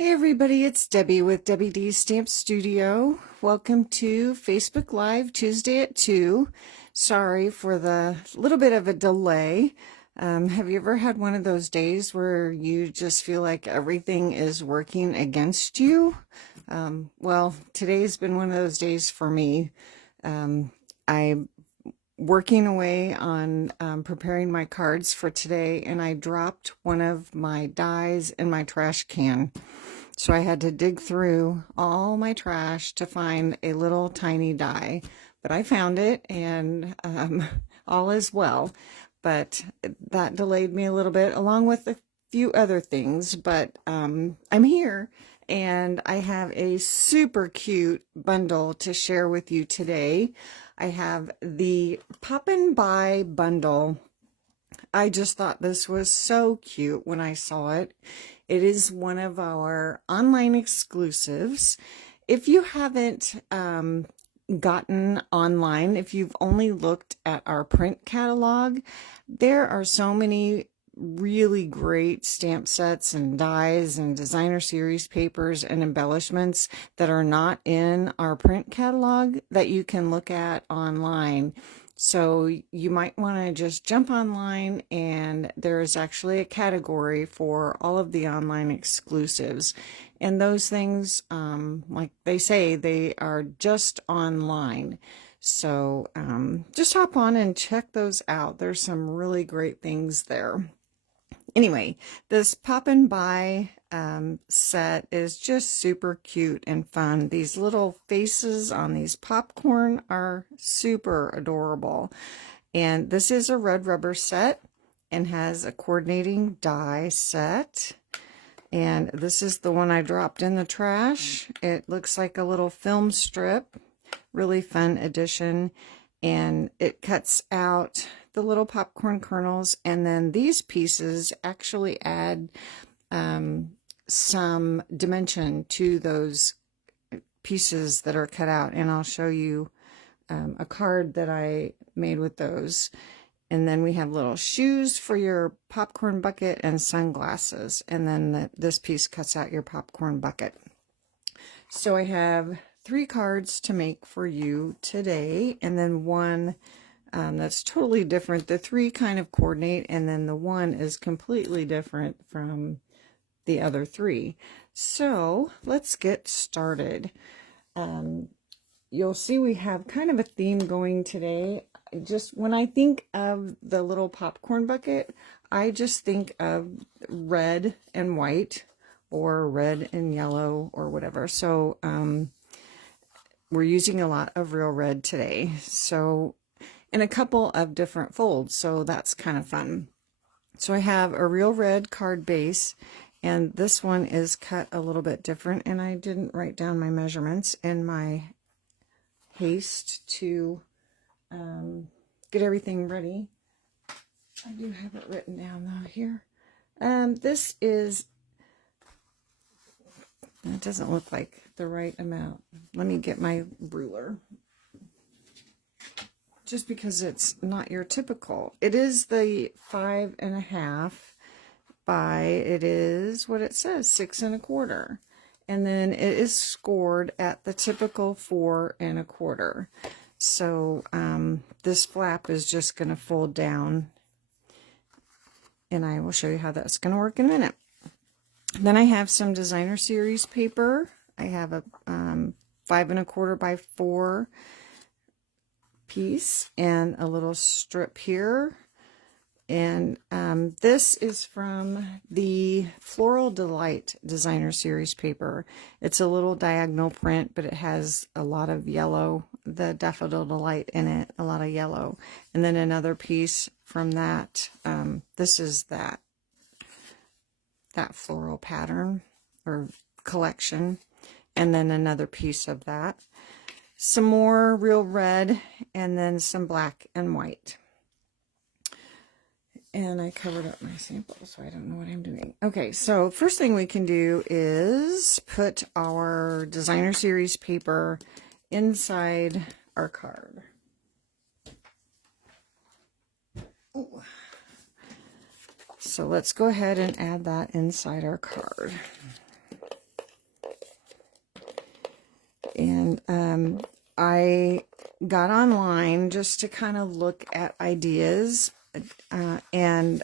Hey everybody, it's Debbie with Debbie D Stamp Studio. Welcome to Facebook Live Tuesday at 2. Sorry for the little bit of a delay. Have you ever had one of those days where you just feel like everything is working against you? Well, today's been one of those days for me. I'm working away on preparing my cards for today, and I dropped one of my dies in my trash can. So I had to dig through all my trash to find a little tiny die, but I found it, and all is well. But that delayed me a little bit, along with a few other things, but I'm here, and I have a super cute bundle to share with you today. I have the Poppin By Bundle. I just thought this was so cute when I saw it. It is one of our online exclusives. If you haven't gotten online, if you've only looked at our print catalog, there are so many really great stamp sets and dies and designer series papers and embellishments that are not in our print catalog that you can look at online. So you might want to just jump online, and there's actually a category for all of the online exclusives. And those things, like they say, they are just online. So just hop on and check those out. There's some really great things there. Anyway, this Poppin' By set is just super cute and fun. These little faces on these popcorn are super adorable. And this is a red rubber set and has a coordinating die set. And this is the one I dropped in the trash. It looks like a little film strip. Really fun addition. And it cuts out the little popcorn kernels, and then these pieces actually add some dimension to those pieces that are cut out, and I'll show you a card that I made with those. And then we have little shoes for your popcorn bucket and sunglasses, and then this piece cuts out your popcorn bucket. So I have 3 cards to make for you today, and then one that's totally different. The 3 kind of coordinate, and then the one is completely different from the other 3. So let's get started. You'll see we have kind of a theme going today. Just when I think of the little popcorn bucket, I just think of red and white, or red and yellow, or whatever. So we're using a lot of real red today. So in a couple of different folds, so that's kind of fun. So I have a real red card base, and this one is cut a little bit different, and I didn't write down my measurements in my haste to get everything ready. I do have it written down though here. This is, it doesn't look like the right amount. Let me get my ruler. Just because it's not your typical. It is the 5.5 by, it is what it says, 6 1/4. And then it is scored at the typical 4 1/4. So this flap is just going to fold down, and I will show you how that's going to work in a minute. Then I have some designer series paper. I have a 5 1/4 by 4 piece and a little strip here. And this is from the Floral Delight designer series paper. It's a little diagonal print, but it has a lot of yellow, the Daffodil Delight in it, a lot of yellow. And then another piece from that. This is that floral pattern or collection, and then another piece of that. Some more real red, and then some black and white. And I covered up my sample, so I don't know what I'm doing. Okay, so first thing we can do is put our designer series paper inside our card. Ooh. So let's go ahead and add that inside our card. I got online just to kind of look at ideas, and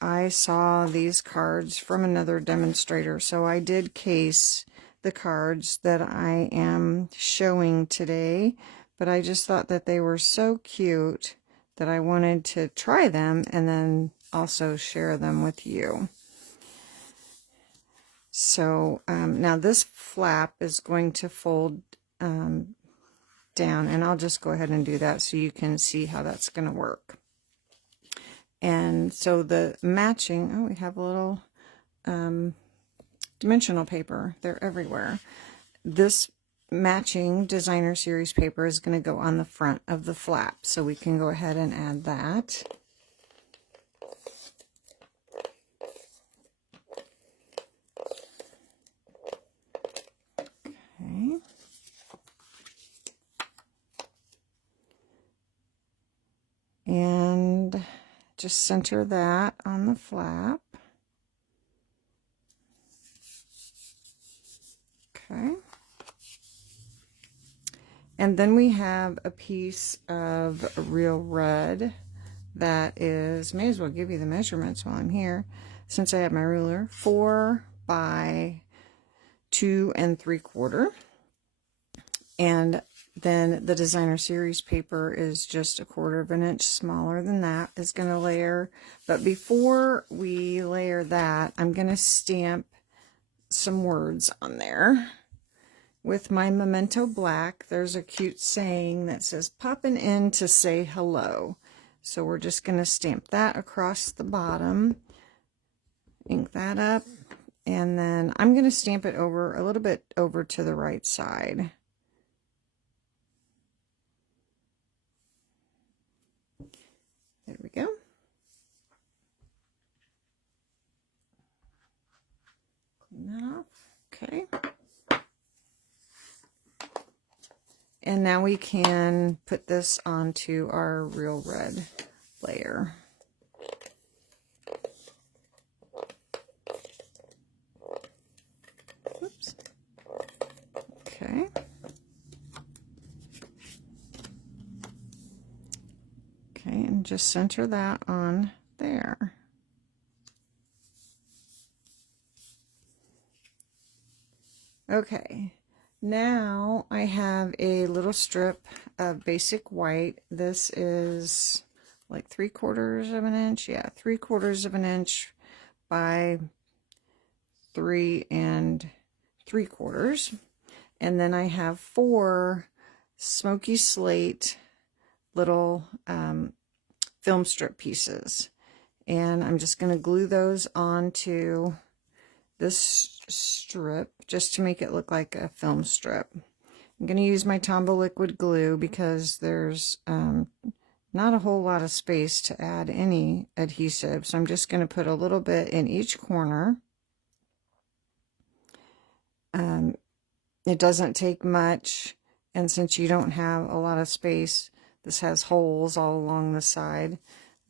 I saw these cards from another demonstrator, so I did case the cards that I am showing today, but I just thought that they were so cute that I wanted to try them and then also share them with you. So now this flap is going to fold down, and I'll just go ahead and do that so you can see how that's going to work. And so the matching, oh, we have a little dimensional paper. They're everywhere. This matching designer series paper is going to go on the front of the flap, so we can go ahead and add that. Okay. And just center that on the flap. Okay. And then we have a piece of real red that is, may as well give you the measurements while I'm here, since I have my ruler, 4 by 2 3/4. And then the designer series paper is just 1/4 of an inch smaller than that, is going to layer. But before we layer that, I'm going to stamp some words on there. With my Memento Black, there's a cute saying that says, "Poppin' in to say hello." So we're just going to stamp that across the bottom, ink that up, and then I'm going to stamp it over a little bit over to the right side. There we go. Clean that off. Okay. And now we can put this onto our real red layer. Oops. Okay. Okay, and just center that on there. Okay. Now I have a little strip of basic white. This is like 3/4 of an inch. Yeah, 3/4 of an inch by 3 3/4. And then I have 4 smoky slate little film strip pieces. And I'm just going to glue those onto this strip just to make it look like a film strip. I'm going to use my Tombow liquid glue because there's not a whole lot of space to add any adhesive, so I'm just going to put a little bit in each corner. It doesn't take much, and since you don't have a lot of space, this has holes all along the side.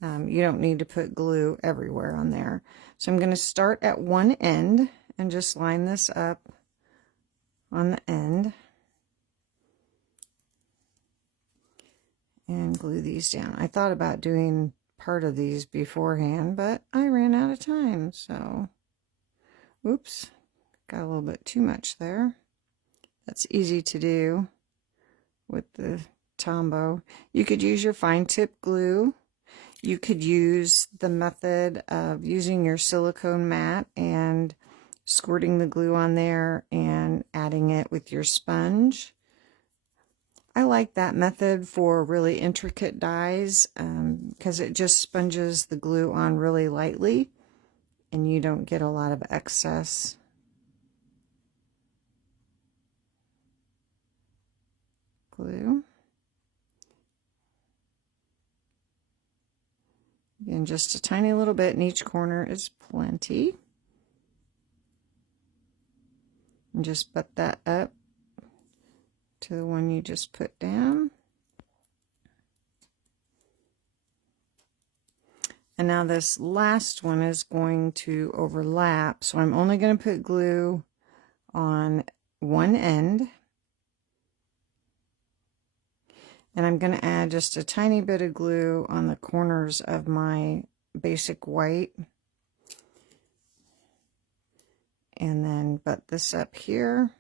You don't need to put glue everywhere on there. So I'm going to start at one end and just line this up on the end and glue these down. I thought about doing part of these beforehand, but I ran out of time, so whoops, got a little bit too much there. That's easy to do with the Tombow. You could use your fine tip glue. You could use the method of using your silicone mat and squirting the glue on there and adding it with your sponge. I like that method for really intricate dies because it just sponges the glue on really lightly and you don't get a lot of excess. Glue. And just a tiny little bit in each corner is plenty. And just butt that up to the one you just put down. And now this last one is going to overlap, so I'm only going to put glue on one end. And I'm going to add just a tiny bit of glue on the corners of my basic white. And then butt this up here.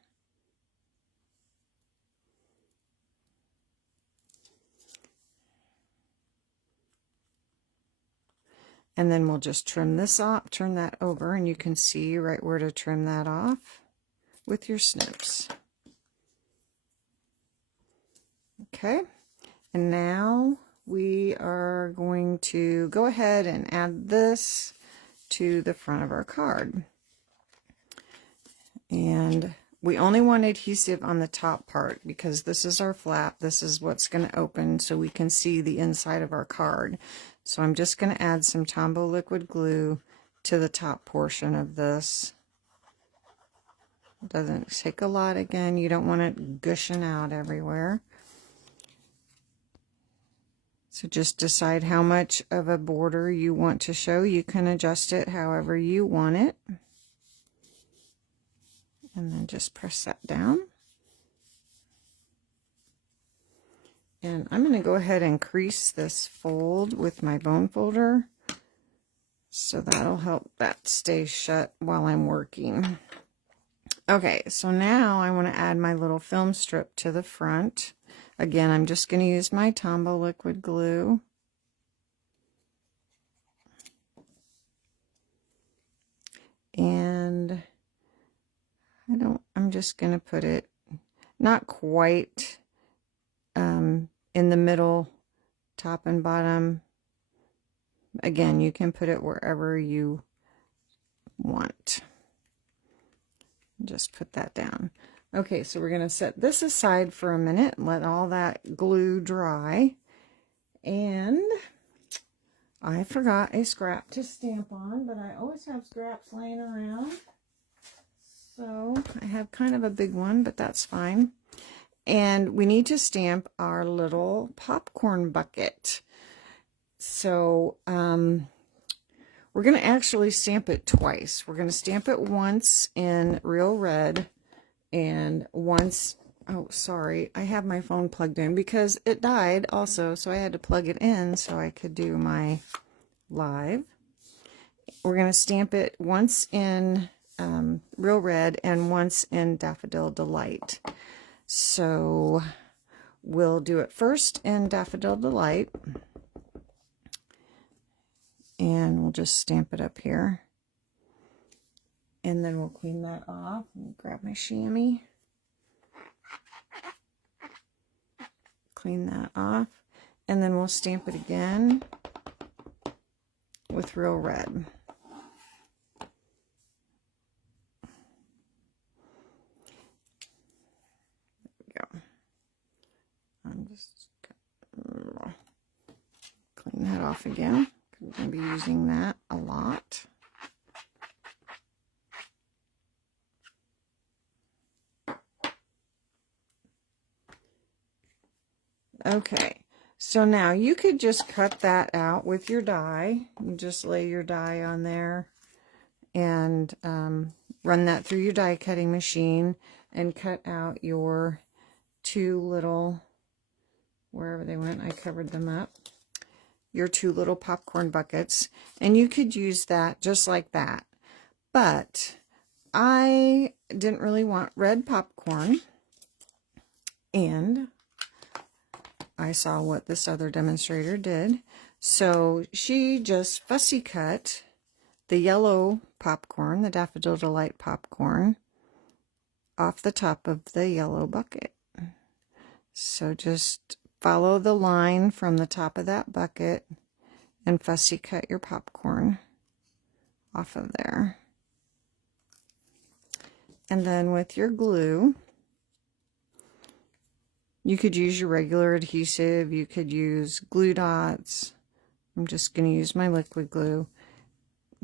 And then we'll just trim this off, turn that over, and you can see right where to trim that off with your snips. Okay, and now we are going to go ahead and add this to the front of our card. And we only want adhesive on the top part because this is our flap. This is what's going to open so we can see the inside of our card. So I'm just going to add some Tombow liquid glue to the top portion of this. It doesn't take a lot. Again, you don't want it gushing out everywhere. So just decide how much of a border you want to show. You can adjust it however you want it. And then just press that down. And I'm going to go ahead and crease this fold with my bone folder. So that'll help that stay shut while I'm working. Okay, so now I want to add my little film strip to the front. Again, I'm just going to use my Tombow liquid glue. And I'm just going to put it not quite in the middle, top and bottom. Again, you can put it wherever you want. Just put that down. Okay, so we're going to set this aside for a minute and let all that glue dry. And I forgot a scrap to stamp on, but I always have scraps laying around. So I have kind of a big one, but that's fine. And we need to stamp our little popcorn bucket. So we're going to actually stamp it twice. We're going to stamp it once in real red and once, oh sorry, I have my phone plugged in because it died also, so I had to plug it in so I could do my live. We're going to stamp it once in real red and once in Daffodil Delight. So we'll do it first in Daffodil Delight, and we'll just stamp it up here, and then we'll clean that off. Grab my chamois, clean that off, and then we'll stamp it again with real red. I'm just gonna clean that off again. I'm going to be using that a lot. Okay, so now you could just cut that out with your die. You just lay your die on there and run that through your die cutting machine and cut out your two little, wherever they went, I covered them up, your two little popcorn buckets, and you could use that just like that. But I didn't really want red popcorn, and I saw what this other demonstrator did, so she just fussy cut the yellow popcorn, the Daffodil Delight popcorn, off the top of the yellow bucket. So just follow the line from the top of that bucket and fussy cut your popcorn off of there. And then with your glue, you could use your regular adhesive, you could use glue dots. I'm just going to use my liquid glue.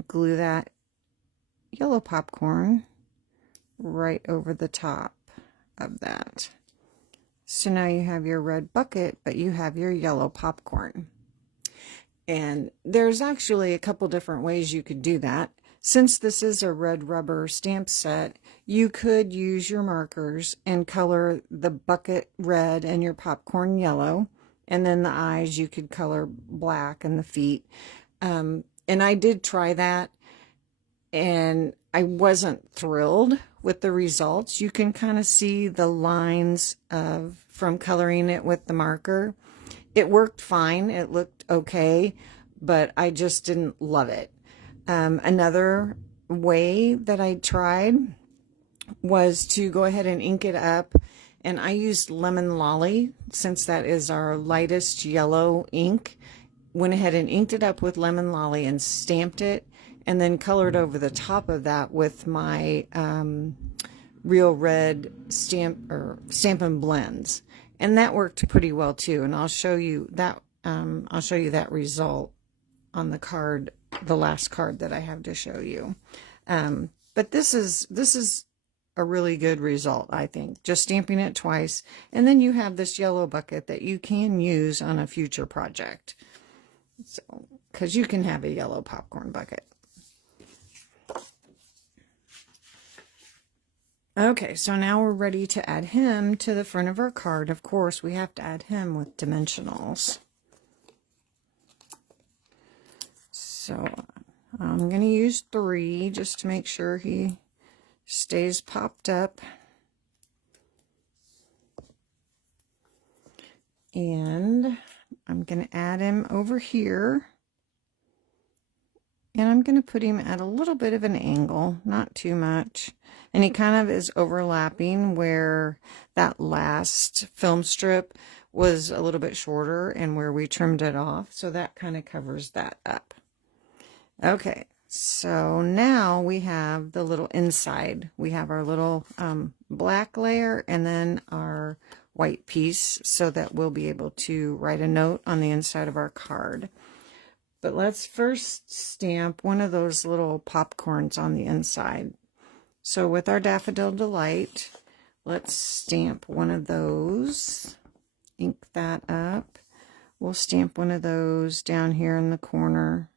Glue that yellow popcorn right over the top of that. So now you have your red bucket, but you have your yellow popcorn. And there's actually a couple different ways you could do that. Since this is a red rubber stamp set, you could use your markers and color the bucket red and your popcorn yellow. And then the eyes, you could color black, and the feet. And I did try that, and I wasn't thrilled with the results. You can kind of see the lines from coloring it with the marker. It worked fine. It looked okay, but I just didn't love it. Another way that I tried was to go ahead and ink it up, and I used Lemon Lolly since that is our lightest yellow ink. Went ahead and inked it up with Lemon Lolly and stamped it, and then colored over the top of that with my Real Red Stampin' Blends, and that worked pretty well too. And I'll show you that. I'll show you that result on the card, the last card that I have to show you. But this is a really good result, I think. Just stamping it twice, and then you have this yellow bucket that you can use on a future project. So, because you can have a yellow popcorn bucket. Okay, so now we're ready to add him to the front of our card. Of course, we have to add him with dimensionals. So I'm going to use 3 just to make sure he stays popped up. And I'm going to add him over here. And I'm going to put him at a little bit of an angle, not too much. And he kind of is overlapping where that last film strip was a little bit shorter and where we trimmed it off. So that kind of covers that up. Okay, so now we have the little inside. We have our little black layer and then our white piece, so that we'll be able to write a note on the inside of our card. But let's first stamp one of those little popcorns on the inside. So with our Daffodil Delight, let's stamp one of those. Ink that up. We'll stamp one of those down here in the corner.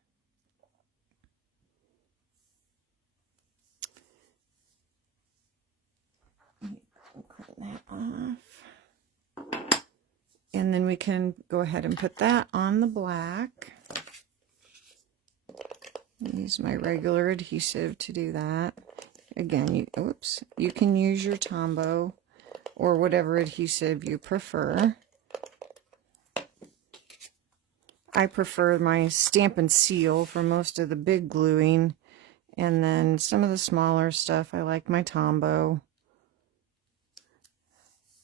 Cut that off. And then we can go ahead and put that on the black. Use my regular adhesive to do that. Again, you can use your Tombow or whatever adhesive you prefer. I prefer my Stampin' Seal for most of the big gluing, and then some of the smaller stuff I like my Tombow.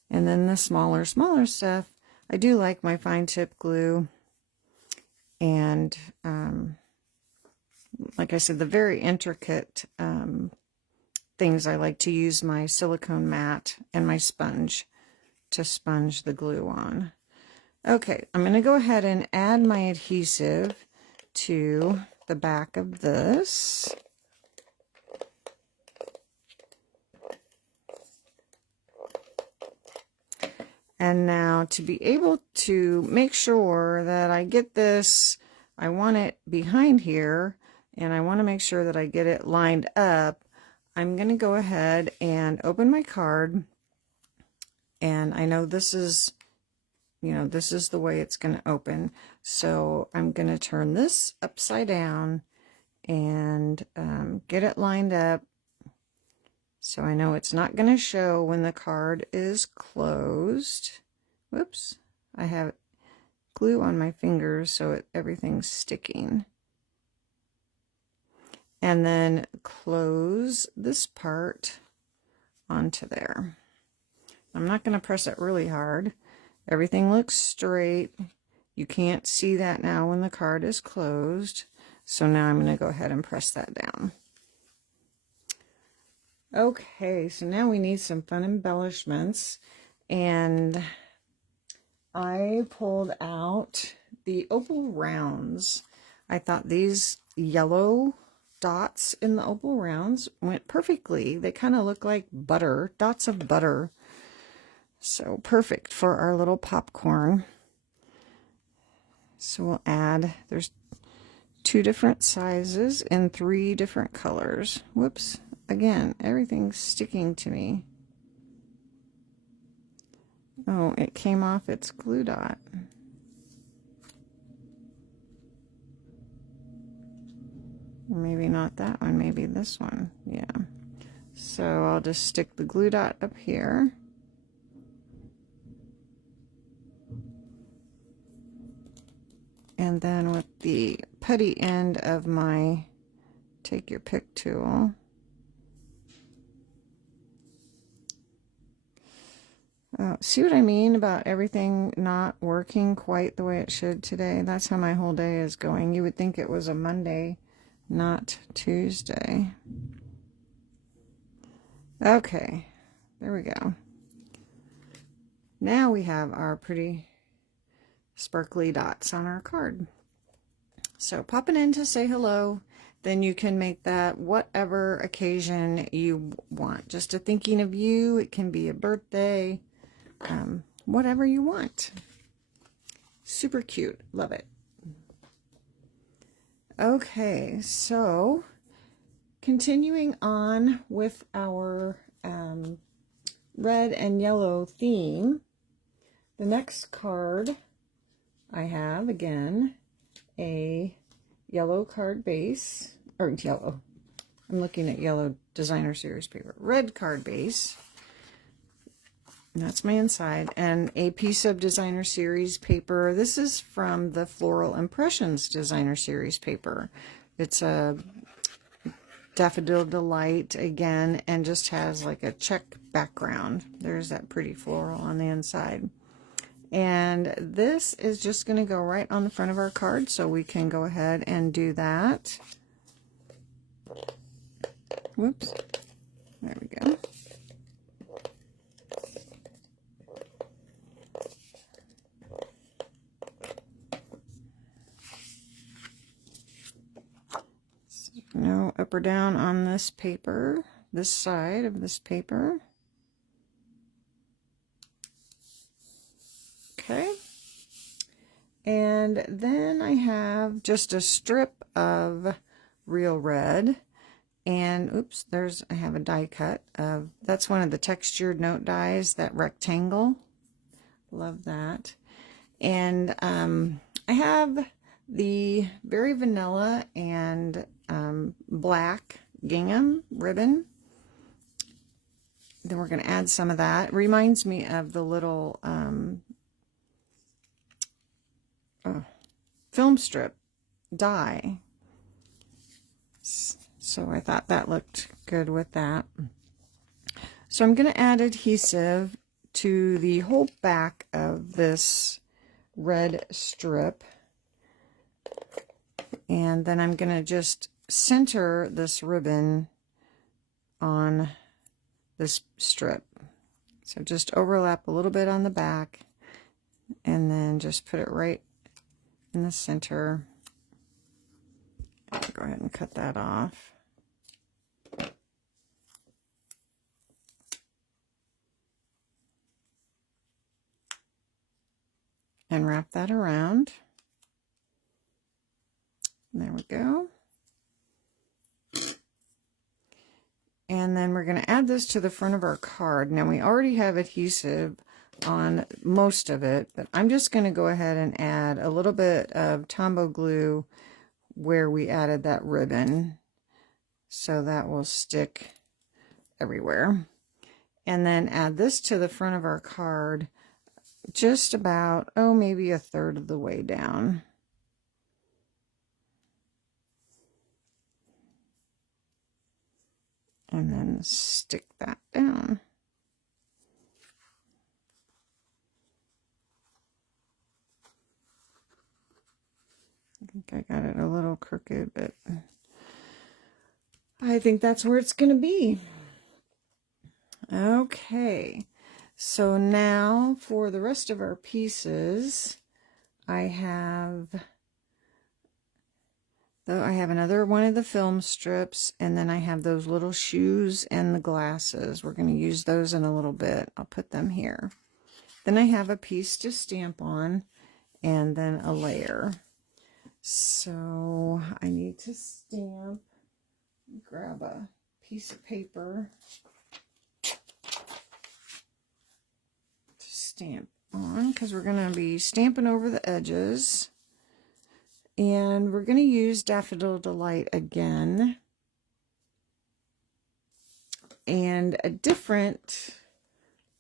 And then the smaller stuff, I do like my fine tip glue. And like I said, the very intricate things, I like to use my silicone mat and my sponge to sponge the glue on. Okay, I'm going to go ahead and add my adhesive to the back of this. And now, to be able to make sure that I get this, I want it behind here, and I want to make sure that I get it lined up. I'm going to go ahead and open my card, and I know this is, this is the way it's going to open. So I'm going to turn this upside down and get it lined up. So I know it's not going to show when the card is closed. Whoops, I have glue on my fingers, so everything's sticking. And then close this part onto there. I'm not going to press it really hard. Everything looks straight. You can't see that now when the card is closed. So now I'm going to go ahead and press that down. Okay, so now we need some fun embellishments, and I pulled out the opal rounds. I thought these yellow dots in the opal rounds went perfectly. They kind of look like butter, dots of butter. So perfect for our little popcorn. So we'll add, there's 2 different sizes in 3 different colors. Whoops. Again, everything's sticking to me. Oh, it came off its glue dot. Maybe not that one, maybe this one. Yeah. So I'll just stick the glue dot up here. And then with the putty end of my take your pick tool, see what I mean about everything not working quite the way it should today? That's how my whole day is going. You would think it was a Monday, not Tuesday. Okay, there we go. Now we have our pretty sparkly dots on our card. So popping in to say hello, then you can make that whatever occasion you want. Just a thinking of you. It can be a birthday, whatever you want. Super cute. Love it. Okay, so continuing on with our red and yellow theme, the next card I have, again, a yellow card base, or yellow, I'm looking at yellow designer series paper, red card base, and that's my inside, and a piece of designer series paper. This is from the Floral Impressions designer series paper. It's a Daffodil Delight again, and just has like a check background. There's that pretty floral on the inside. And this is just going to go right on the front of our card, so we can go ahead and do that. Whoops. There we go. No up or down on this paper, this side of this paper. Okay. And then I have just a strip of real red. And oops, I have a die cut of, that's one of the textured note dies, that rectangle. Love that. And I have the Berry Vanilla and black gingham ribbon. Then we're going to add some of that. It reminds me of the little film strip die. So I thought that looked good with that. So I'm going to add adhesive to the whole back of this red strip. And then I'm going to just center this ribbon on this strip. So just overlap a little bit on the back and then just put it right in the center. I'll go ahead and cut that off. And wrap that around. There we go. And then we're going to add this to the front of our card. Now we already have adhesive on most of it, but I'm just going to go ahead and add a little bit of Tombow glue where we added that ribbon, so that will stick everywhere. And then add this to the front of our card just about, oh, maybe a third of the way down. And then stick that down. I think I got it a little crooked, but I think that's where it's going to be. Okay, so now for the rest of our pieces, I have another one of the film strips, and then I have those little shoes and the glasses. We're going to use those in a little bit. I'll put them here. Then I have a piece to stamp on, and then a layer. So I need to stamp. Grab a piece of paper to stamp on, because we're going to be stamping over the edges. And we're going to use Daffodil Delight again. And a different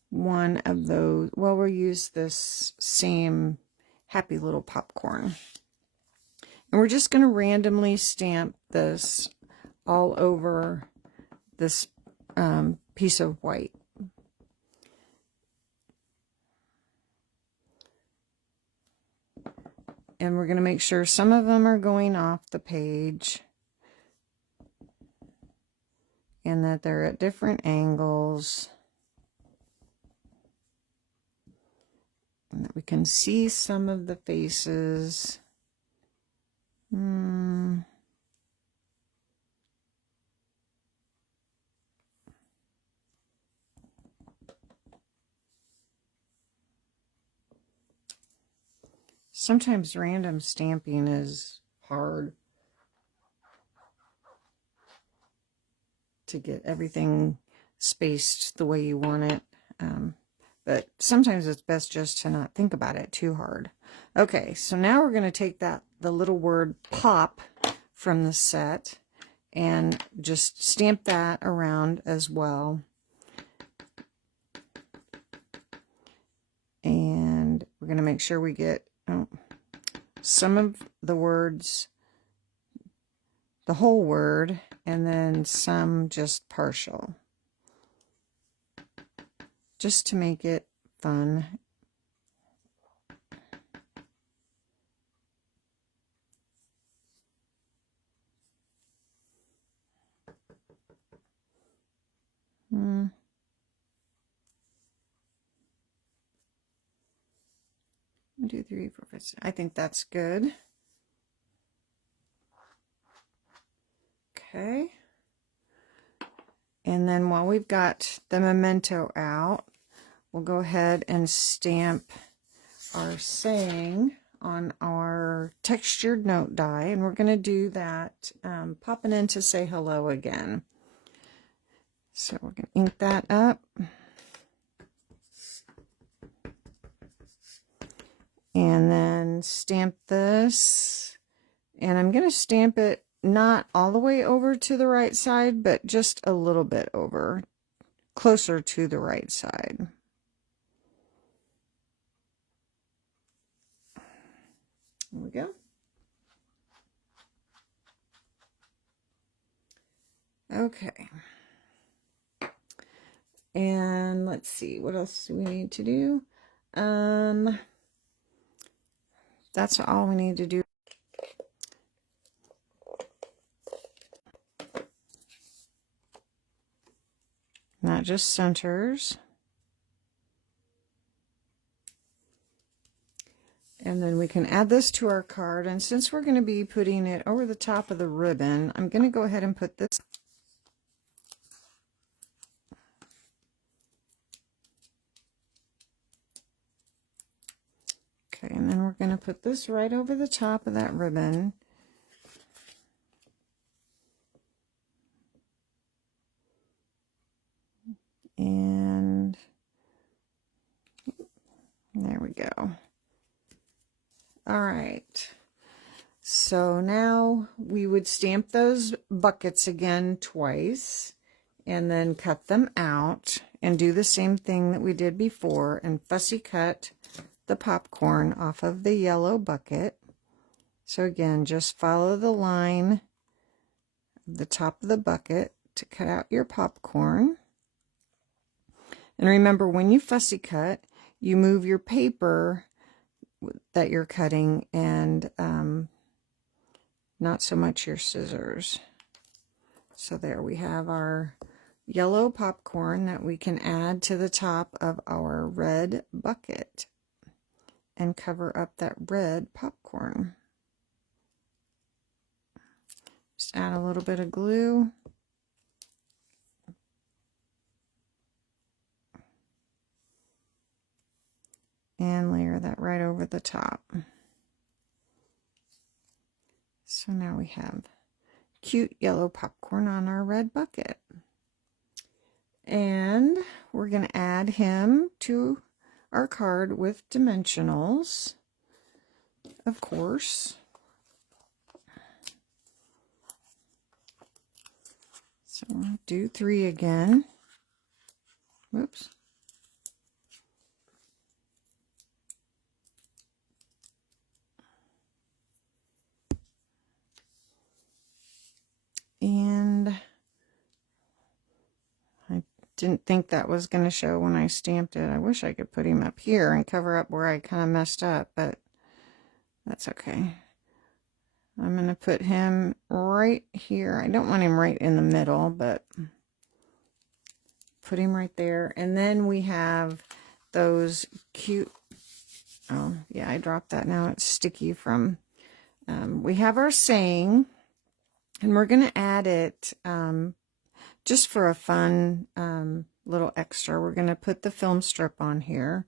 one of those, well, we'll use this same Happy Little Popcorn. And we're just going to randomly stamp this all over this piece of white. And we're going to make sure some of them are going off the page and that they're at different angles and that we can see some of the faces. Sometimes random stamping is hard to get everything spaced the way you want it. But sometimes it's best just to not think about it too hard. Okay, so now we're going to take the little word pop from the set and just stamp that around as well. And we're going to make sure we get some of the words, the whole word, and then some just partial, just to make it fun. One, 2, 3, 4, 5, 6. I think that's good. Okay. And then while we've got the memento out, we'll go ahead and stamp our saying on our textured note die. And we're going to do that popping in to say hello again. So we're going to ink that up. And then stamp this. And I'm going to stamp it not all the way over to the right side, but just a little bit over, closer to the right side. There we go. Okay. And let's see, what else do we need to do? That's all we need to do. Not just centers. And then we can add this to our card. And since we're going to be putting it over the top of the ribbon, I'm going to go ahead and put this. Okay, and then we're going to put this right over the top of that ribbon. And there we go. All right. So now we would stamp those buckets again twice and then cut them out and do the same thing that we did before and fussy cut the popcorn off of the yellow bucket. So again, just follow the line of the top of the bucket to cut out your popcorn. And remember, when you fussy cut, you move your paper that you're cutting and not so much your scissors. So there we have our yellow popcorn that we can add to the top of our red bucket and cover up that red popcorn. Just add a little bit of glue. And layer that right over the top. So now we have cute yellow popcorn on our red bucket. And we're going to add him to our card with dimensionals, of course. So I'll do 3 again. Whoops. And I didn't think that was going to show when I stamped it. I wish I could put him up here and cover up where I kind of messed up, but that's okay. I'm going to put him right here. I don't want him right in the middle, but put him right there. And then we have those cute, oh yeah, I dropped that now. It's sticky from, we have our saying, and we're going to add it just for a fun little extra. We're going to put the film strip on here.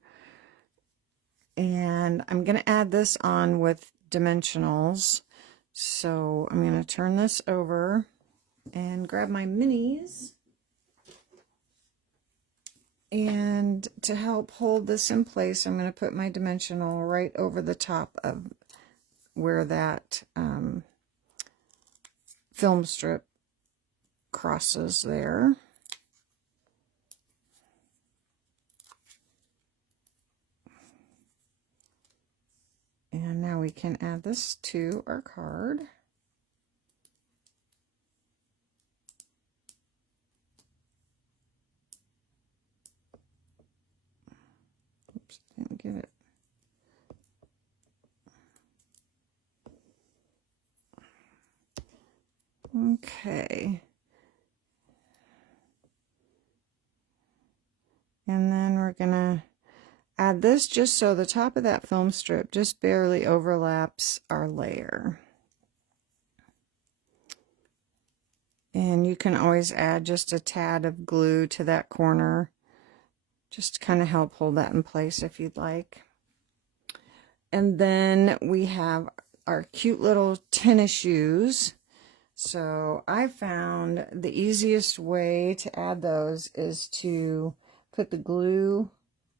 And I'm going to add this on with dimensionals. So I'm going to turn this over and grab my minis. And to help hold this in place, I'm going to put my dimensional right over the top of where that film strip crosses there. And now we can add this to our card. Oops, didn't get it. Okay. And then we're gonna add this just so the top of that film strip just barely overlaps our layer. And you can always add just a tad of glue to that corner, just to kind of help hold that in place if you'd like. And then we have our cute little tennis shoes. So I found the easiest way to add those is to put the glue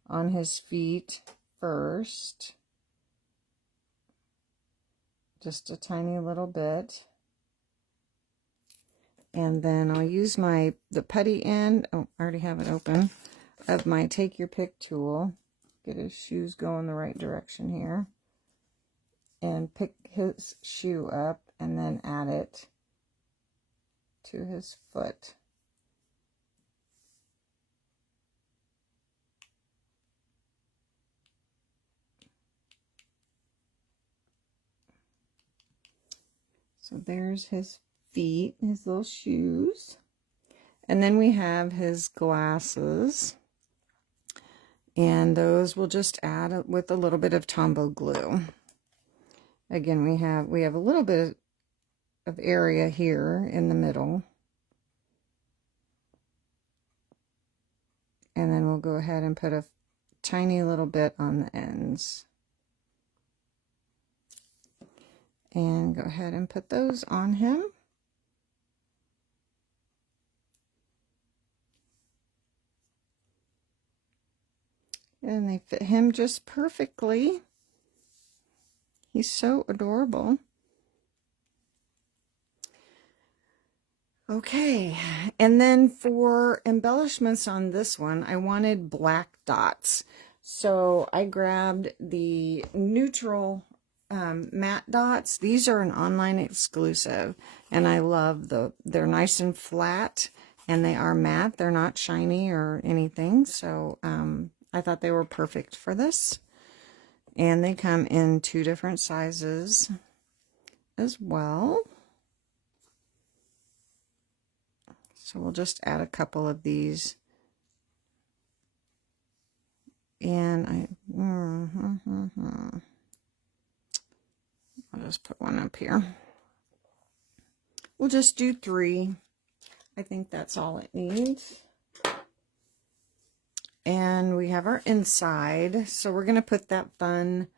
on his feet first. Just a tiny little bit. And then I'll use the putty end, oh, I already have it open, of my take your pick tool. Get his shoes going the right direction here. And pick his shoe up and then add it to his foot. So there's his feet, his little shoes. And then we have his glasses. And those we'll just add with a little bit of Tombow glue. Again, we have a little bit of area here in the middle. And then we'll go ahead and put a tiny little bit on the ends. And go ahead and put those on him. And they fit him just perfectly. He's so adorable. Okay, and then for embellishments on this one, I wanted black dots. So I grabbed the neutral matte dots. These are an online exclusive, and I love they're nice and flat, and they are matte. They're not shiny or anything, so I thought they were perfect for this. And they come in 2 different sizes as well. So we'll just add a couple of these. And I'll just put one up here. We'll just do 3. I think that's all it needs. And we have our inside. So we're going to put that fun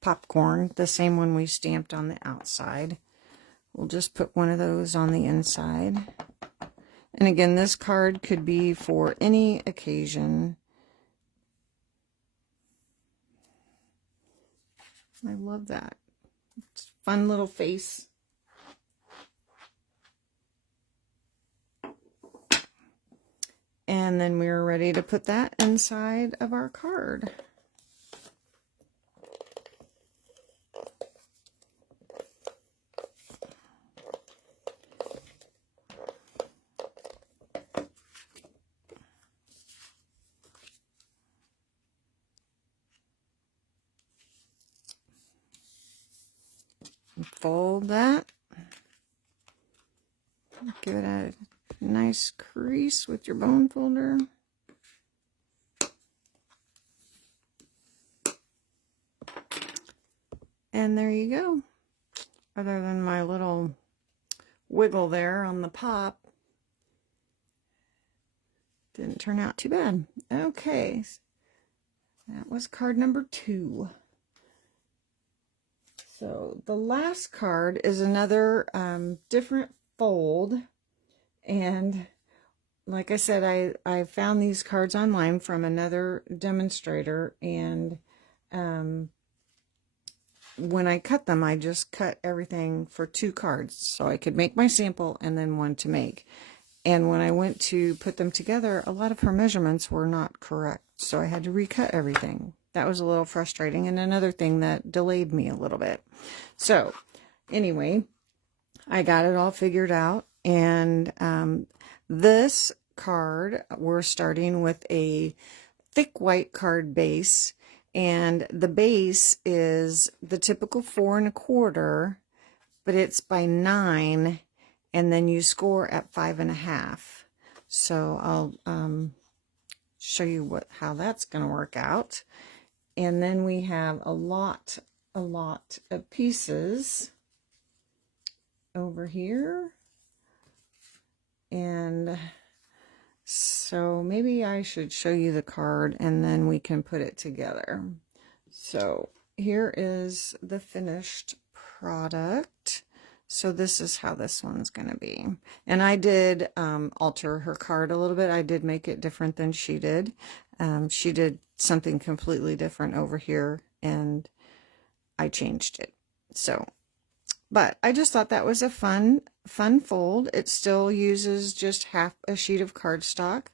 popcorn, the same one we stamped on the outside. We'll just put one of those on the inside. And again, this card could be for any occasion. I love that. It's a fun little face. And then we're ready to put that inside of our card. Fold that. Give it a nice crease with your bone folder. And there you go. Other than my little wiggle there on the pop, didn't turn out too bad. Okay, that was card number 2. So the last card is another different fold, and like I said, I found these cards online from another demonstrator, and when I cut them, I just cut everything for 2 cards so I could make my sample and then one to make. And when I went to put them together, a lot of her measurements were not correct, so I had to recut everything. That was a little frustrating, and another thing that delayed me a little bit. So anyway, I got it all figured out, and this card, we're starting with a thick white card base, and the base is the typical 4 1/4, but it's by 9, and then you score at 5 1/2. So I'll show you how that's going to work out. And then we have a lot of pieces over here. And so maybe I should show you the card and then we can put it together. So here is the finished product. So this is how this one's going to be. And I did alter her card a little bit. I did make it different than she did. She did something completely different over here, and I changed it. So, but I just thought that was a fun fold. It still uses just half a sheet of cardstock.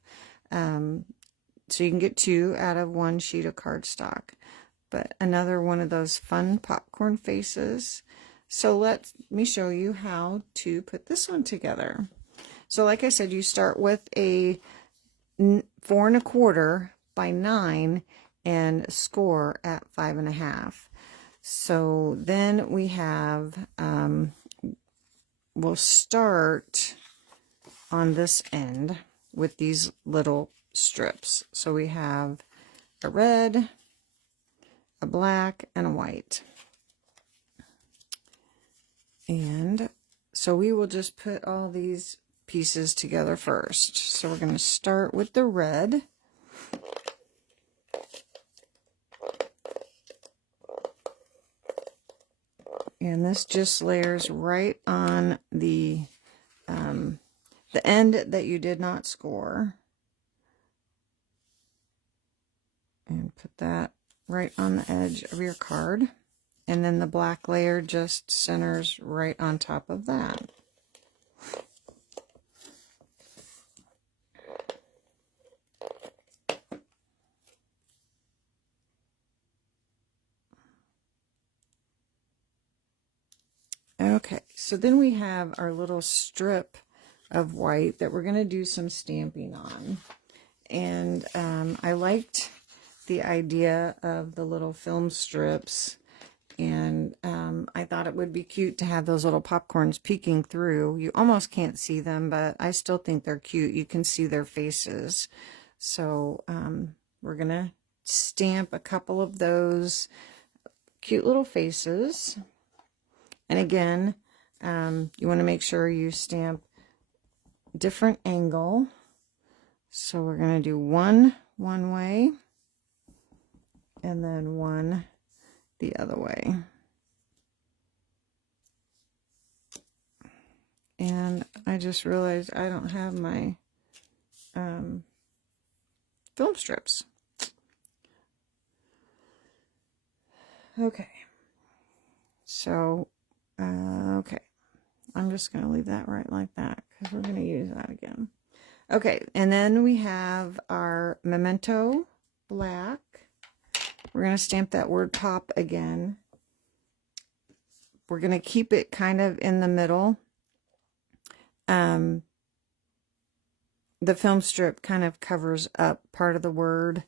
So you can get 2 out of 1 sheet of cardstock. But another one of those fun popcorn faces. So let me show you how to put this one together. So like I said, you start with a 4 1/4 by 9 and score at 5 1/2. So then we have, we'll start on this end with these little strips. So we have a red, a black, and a white. And so we will just put all these pieces together first. So we're going to start with the red. And this just layers right on the end that you did not score. And put that right on the edge of your card. And then the black layer just centers right on top of that. Okay, so then we have our little strip of white that we're going to do some stamping on. And I liked the idea of the little film strips. And I thought it would be cute to have those little popcorns peeking through. You almost can't see them, but I still think they're cute. You can see their faces. So we're going to stamp a couple of those cute little faces. And again, you want to make sure you stamp different angle. So we're going to do one way and then one the other way. And I just realized I don't have my film strips. Okay. So, okay. I'm just going to leave that right like that because we're going to use that again. Okay, and then we have our Memento Black. We're going to stamp that word pop again. We're going to keep it kind of in the middle. The film strip kind of covers up part of the word,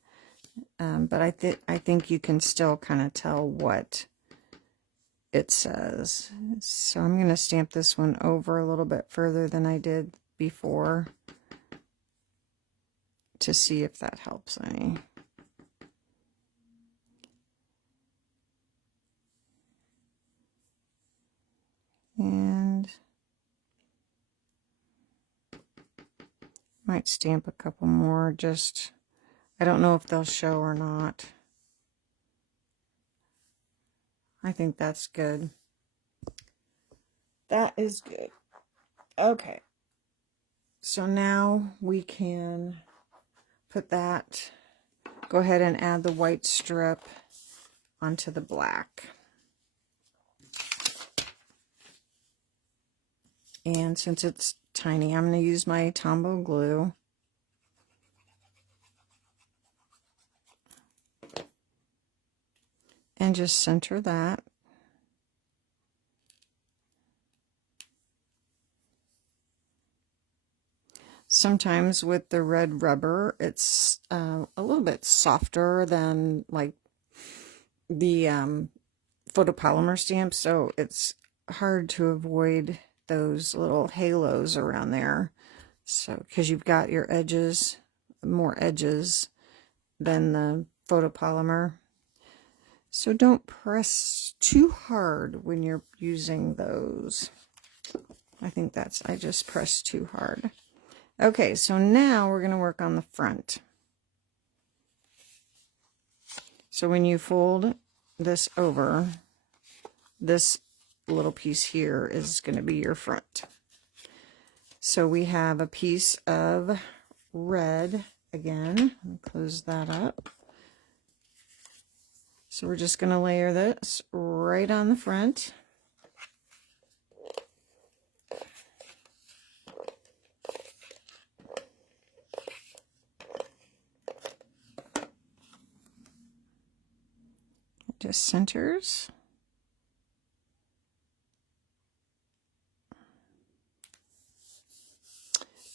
but I think you can still kind of tell what it says. So I'm going to stamp this one over a little bit further than I did before to see if that helps any. And might stamp a couple more, just, I don't know if they'll show or not. I think that's good. That is good. Okay. So now we can put that, go ahead and add the white strip onto the black. And since it's tiny, I'm going to use my Tombow glue. And just center that. Sometimes with the red rubber, it's a little bit softer than like the photopolymer stamps, so it's hard to avoid those little halos around there. So, because you've got your edges, more edges than the photopolymer. So don't press too hard when you're using those. I think that's, I just pressed too hard. Okay, so now we're going to work on the front. So when you fold this over, this little piece here is going to be your front. So we have a piece of red again. Let me close that up. So we're just going to layer this right on the front. It just centers.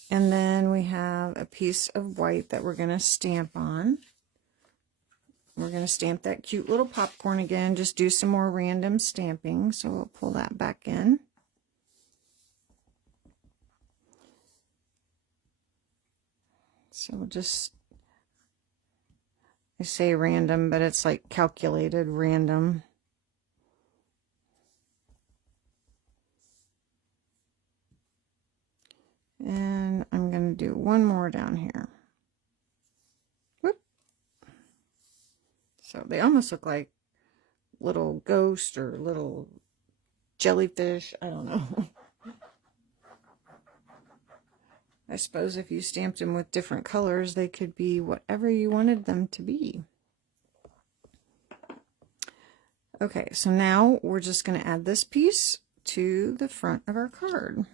And then we have a piece of white that we're going to stamp on. We're going to stamp that cute little popcorn again, just do some more random stamping. So we'll pull that back in. So we'll just, I say random, but it's like calculated random. And I'm going to do one more down here. Whoop. So they almost look like little ghosts or little jellyfish. I don't know. I suppose if you stamped them with different colors, they could be whatever you wanted them to be. Okay, so now we're just going to add this piece to the front of our card.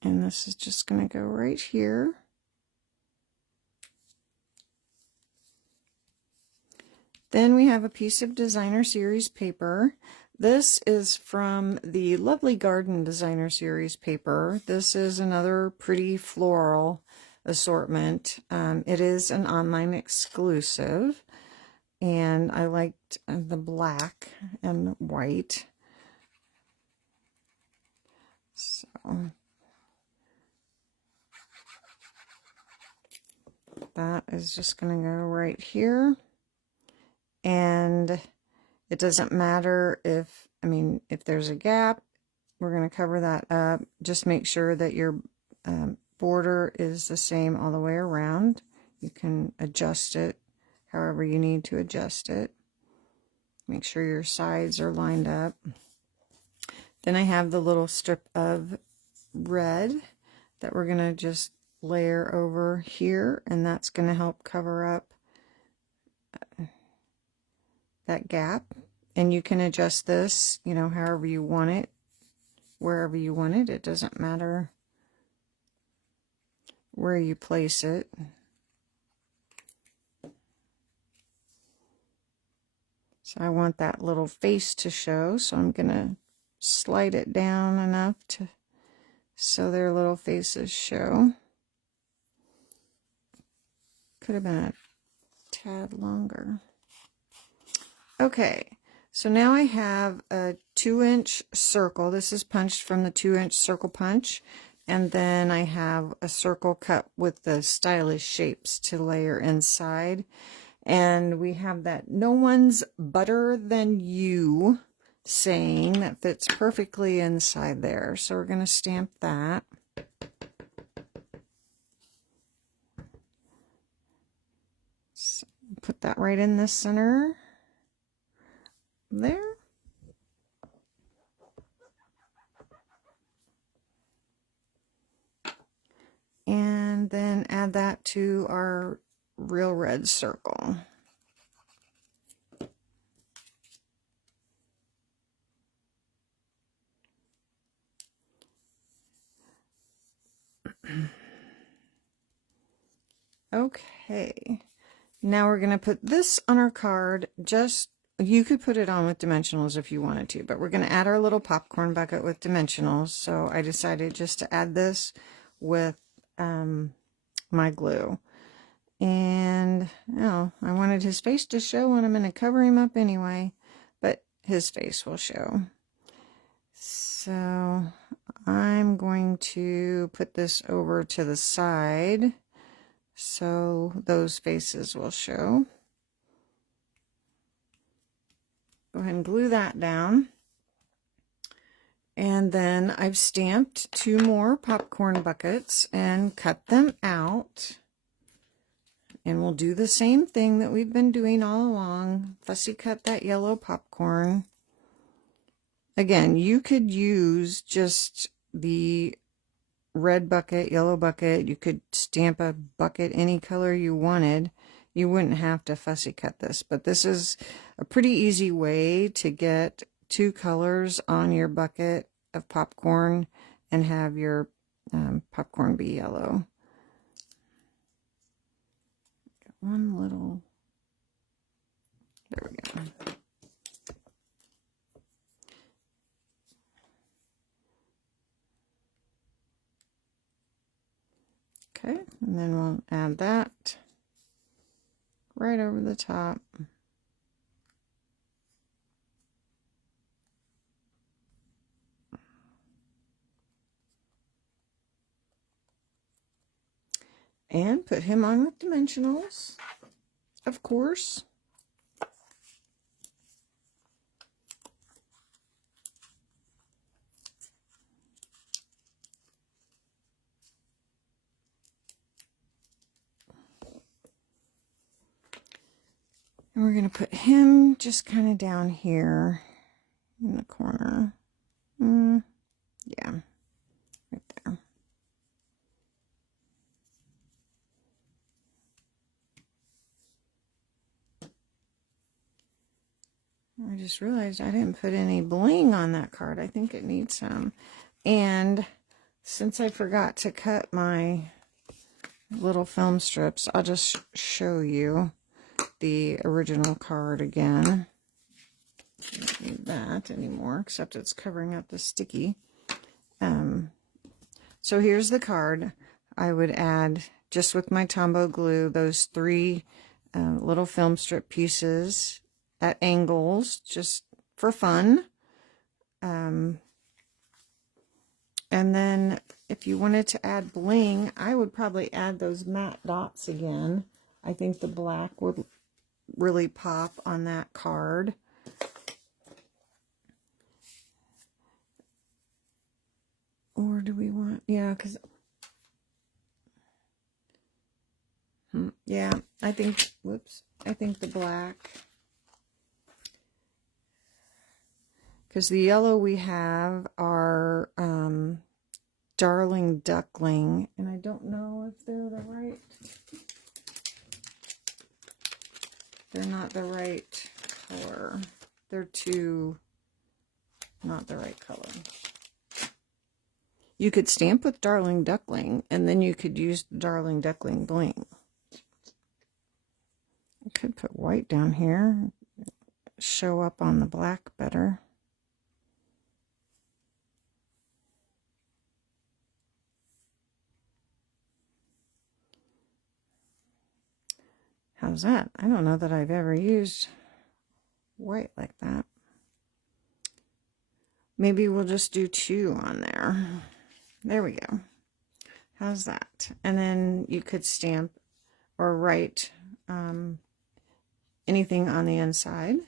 And this is just going to go right here. Then we have a piece of Designer Series paper. This is from the Lovely Garden Designer Series paper. This is another pretty floral assortment. It is an online exclusive, and I liked the black and white. So that is just going to go right here. And it doesn't matter if, if there's a gap, we're going to cover that up. Just make sure that your border is the same all the way around. You can adjust it however you need to adjust it. Make sure your sides are lined up. Then I have the little strip of red that we're going to just layer over here, and that's going to help cover up that gap. And you can adjust this, you know, however you want it, wherever you want it. It doesn't matter where you place it. So I want that little face to show, so I'm going to slide it down enough to so their little faces show. Could have been a tad longer. Okay, so now I have a 2-inch circle. This is punched from the 2-inch circle punch. And then I have a circle cut with the stylish shapes to layer inside. And we have that "no one's better than you" saying that fits perfectly inside there. So we're going to stamp that. So put that right in the center there. And then add that to our real red circle. Okay, now we're going to put this on our card. Just, you could put it on with dimensionals if you wanted to, but we're going to add our little popcorn bucket with dimensionals. So I decided just to add this with my glue. And oh, I wanted his face to show, and I'm going to cover him up anyway, but his face will show. So I'm going to put this over to the side so those faces will show. Go ahead and glue that down. And then I've stamped 2 more popcorn buckets and cut them out. And we'll do the same thing that we've been doing all along. Fussy cut that yellow popcorn. Again, you could use just the red bucket, yellow bucket. You could stamp a bucket any color you wanted. You wouldn't have to fussy cut this, but this is a pretty easy way to get 2 colors on your bucket of popcorn and have your popcorn be yellow. Got one little, there we go. Okay, and then we'll add that right over the top. And put him on with dimensionals, of course. And we're going to put him just kind of down here in the corner. Yeah, right there. I just realized I didn't put any bling on that card. I think it needs some. And since I forgot to cut my little film strips, I'll just show you the original card again. I don't need that anymore, except it's covering up the sticky. So here's the card. I would add, just with my Tombow glue, those 3 little film strip pieces at angles, just for fun. And then if you wanted to add bling, I would probably add those matte dots again. I think the black would really pop on that card. Or do we want, yeah, because, yeah, I think, whoops, I think the black. Because the yellow we have are Darling Duckling, and I don't know if they're the right. They're not the right color. They're not the right color. You could stamp with Darling Duckling, and then you could use the Darling Duckling bling. I could put white down here, show up on the black better. How's that? I don't know that I've ever used white like that. Maybe we'll just do 2 on there. There we go. How's that? And then you could stamp or write anything on the inside.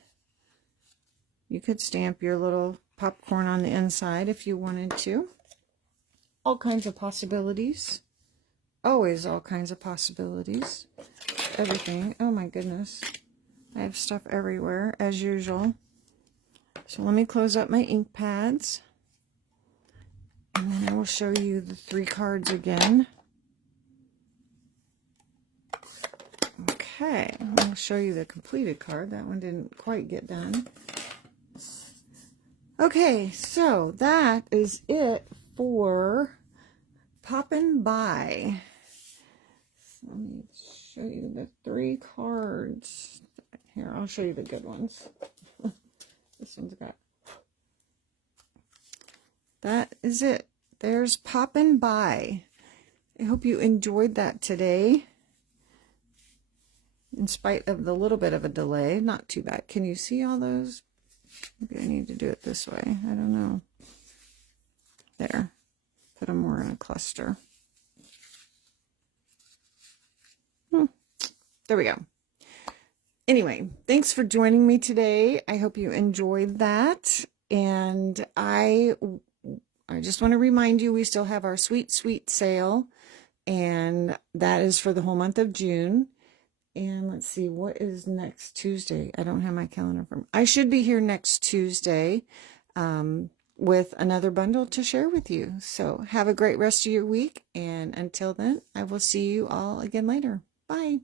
You could stamp your little popcorn on the inside if you wanted to. All kinds of possibilities. Always all kinds of possibilities. Everything. Oh my goodness. I have stuff everywhere as usual. So let me close up my ink pads. And then I will show you the 3 cards again. Okay, I'll show you the completed card. That one didn't quite get done. Okay, so that is it for Poppin' By. So let me show you the 3 cards. Here, I'll show you the good ones. This one's got... That is it. There's Poppin' By. I hope you enjoyed that today. In spite of the little bit of a delay. Not too bad. Can you see all those? Maybe I need to do it this way. I don't know. There. Put them more in a cluster. There we go. Anyway, thanks for joining me today. I hope you enjoyed that. And I just want to remind you, we still have our Sweet Sweet sale. And that is for the whole month of June. And let's see, what is next Tuesday? I don't have my calendar from. I should be here next Tuesday with another bundle to share with you. So have a great rest of your week. And until then, I will see you all again later. Bye.